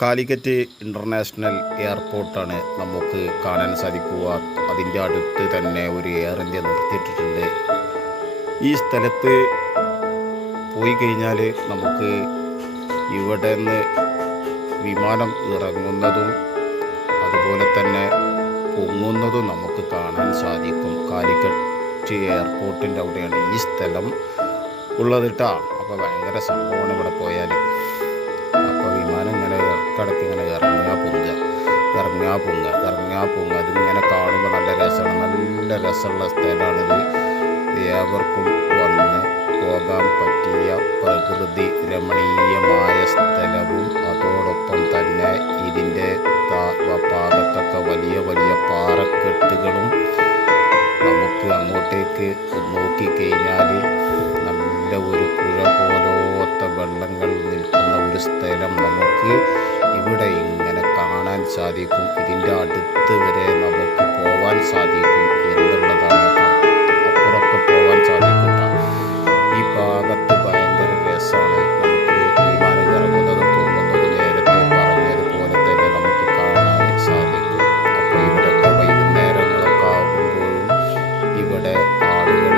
Calicut international എയർപോർട്ടാണ് നമുക്ക് കാണാൻ സാധിക്കുക. അതിൻ്റെ അടുത്ത് തന്നെ ഒരു എയർ ഇന്ത്യ നിർത്തിയിട്ടിട്ടുണ്ട്. ഈ സ്ഥലത്ത് പോയി കഴിഞ്ഞാൽ നമുക്ക് ഇവിടെ നിന്ന് വിമാനം ഇറങ്ങുന്നതും അതുപോലെ തന്നെ പൊങ്ങുന്നതും നമുക്ക് കാണാൻ സാധിക്കും. കാലിക്കറ്റ് എയർപോർട്ടിൻ്റെ അവിടെയാണ് ഈ സ്ഥലം ഉള്ളത് കേട്ടോ. അപ്പോൾ ഭയങ്കര സംഭവമാണ് ഇവിടെ പോയാൽ. അപ്പോൾ വിമാനം ഇങ്ങനെ ഇടയ്ക്കിടയ്ക്ക് ഇങ്ങനെ ഇറങ്ങാ പൊങ്ങുക അതിങ്ങനെ കാണുമ്പോൾ നല്ല രസമാണ്. നല്ല രസമുള്ള സ്ഥലമാണിത്. ഏവർക്കും വന്ന് പോകാൻ പറ്റിയ പ്രകൃതി രമണീയമായ സ്ഥലവും അതോടൊപ്പം തന്നെ ഇതിൻ്റെ ഭാഗത്തൊക്കെ വലിയ വലിയ പാറക്കെട്ടുകളും നമുക്ക് അങ്ങോട്ടേക്ക് നോക്കിക്കഴിഞ്ഞാൽ നല്ല ഒരു പുഴ പോലത്തെ വെള്ളങ്ങൾ നിൽക്കുന്ന ഒരു സ്ഥലം നമുക്ക് ഇവിടെ ഇങ്ങനെ കാണാൻ സാധിക്കും. ഇതിൻ്റെ അടുത്ത് വരെ നമുക്ക് പോകാൻ സാധിക്കും എന്നുള്ളതാണ്. അപ്പുറമൊക്കെ പോകാൻ സാധിക്കും. ഈ ഭാഗത്ത് ഭയങ്കര രസമാണ്. നമുക്ക് വിമാനം ഇറങ്ങുന്നതും പോകുന്നതും നേരത്തെ പറഞ്ഞതുപോലെ തന്നെ നമുക്ക് കാണാൻ സാധിക്കും. അപ്പോൾ ഇവിടെയൊക്കെ വൈകുന്നേരങ്ങളൊക്കെ ആകുമ്പോഴും ഇവിടെ ആളുകൾ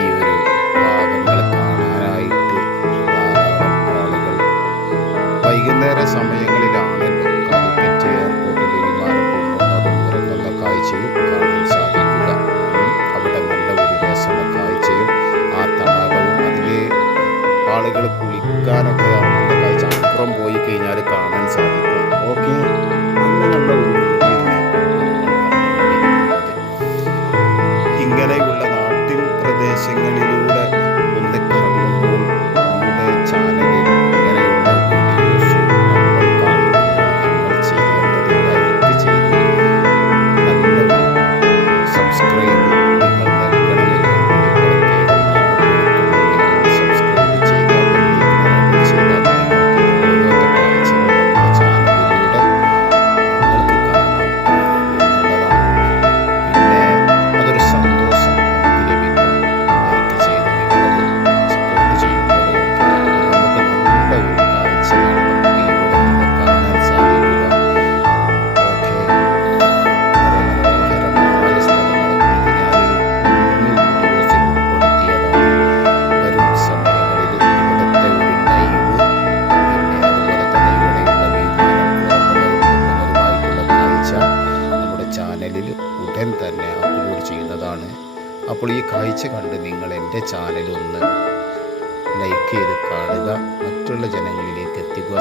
ഈ ഒരു ഭാഗങ്ങൾ കാണാനായിട്ട് ധാരാളം ആളുകൾ വൈകുന്നേര സമയങ്ങളിലാണല്ലോ കാലിക്കറ്റ് എയർപോർട്ടിൽ വിമാനം പോകുന്നതും ഇറങ്ങുന്ന കാഴ്ചയും കാണാൻ സാധിക്കുക. അവിടെ നല്ല ഒരു രസമുള്ള കാഴ്ചയും ആ തടാകവും അതിൽ ആളുകൾ കുളിക്കാനൊക്കെ ഇറങ്ങുന്ന കാഴ്ച അപ്പുറം പോയി കഴിഞ്ഞാൽ കാണാൻ സാധിക്കും. ഓക്കെ, അങ്ങനെയുള്ള ഒരു ഇങ്ങനെയുള്ള നാട്ടിൻ പ്രദേശങ്ങളിലൂടെ ഒന്ന് കറങ്ങുമ്പോൾ നമ്മുടെ ചാനലിൽ ഇങ്ങനെയുള്ള വീഡിയോസ് നമ്മൾ കാണുമ്പോൾ നിങ്ങൾ ചെയ്യേണ്ടത് ലൈക്ക് ചെയ്ത് നല്ലൊരു സബ്സ്ക്രൈബ് നിങ്ങൾ നൽകണമെന്ന് സബ്സ്ക്രൈബ് ചെയ്താൽ ഓരോരോ കാഴ്ചകൾ നമ്മുടെ ചാനലിലൂടെ നിങ്ങൾക്ക് കാണാം എന്നുള്ളതാണ്. പിന്നെ അതൊരു സന്തോഷം നമുക്ക് ലഭിക്കും. ലൈക്ക് ചെയ്ത് നിങ്ങളത് സപ്പോർട്ട് ചെയ്യുമ്പോഴൊക്കെ നമുക്ക് നല്ല ഒരു കാഴ്ചയാണ് നമുക്ക് ഇവിടെ നിന്ന് കാണാൻ സാധിക്കുക. ഓക്കെ, മനോഹരമായ സ്ഥലങ്ങൾ ഇത് ഞാനൊരു വീഡിയോസിൽ ഉൾപ്പെടുത്തിയതാണ്. വരും സമയങ്ങളിൽ ഇവിടുത്തെ ഒരു ലൈവ് പിന്നെ അതുപോലെ തന്നെ ഇവിടെയുള്ള വിമാനം ഇറങ്ങുന്നതുമായിട്ടുള്ള കാഴ്ച നമ്മുടെ ചാനലിൽ ഉടൻ തന്നെ അപ്ലോഡ് ചെയ്യുന്നതാണ്. അപ്പോൾ ഈ കാഴ്ച കണ്ട് നിങ്ങൾ എൻ്റെ ചാനൽ ഒന്ന് ലൈക്ക് ചെയ്ത് കാണുക, മറ്റുള്ള ജനങ്ങളിലേക്ക് എത്തിക്കുക.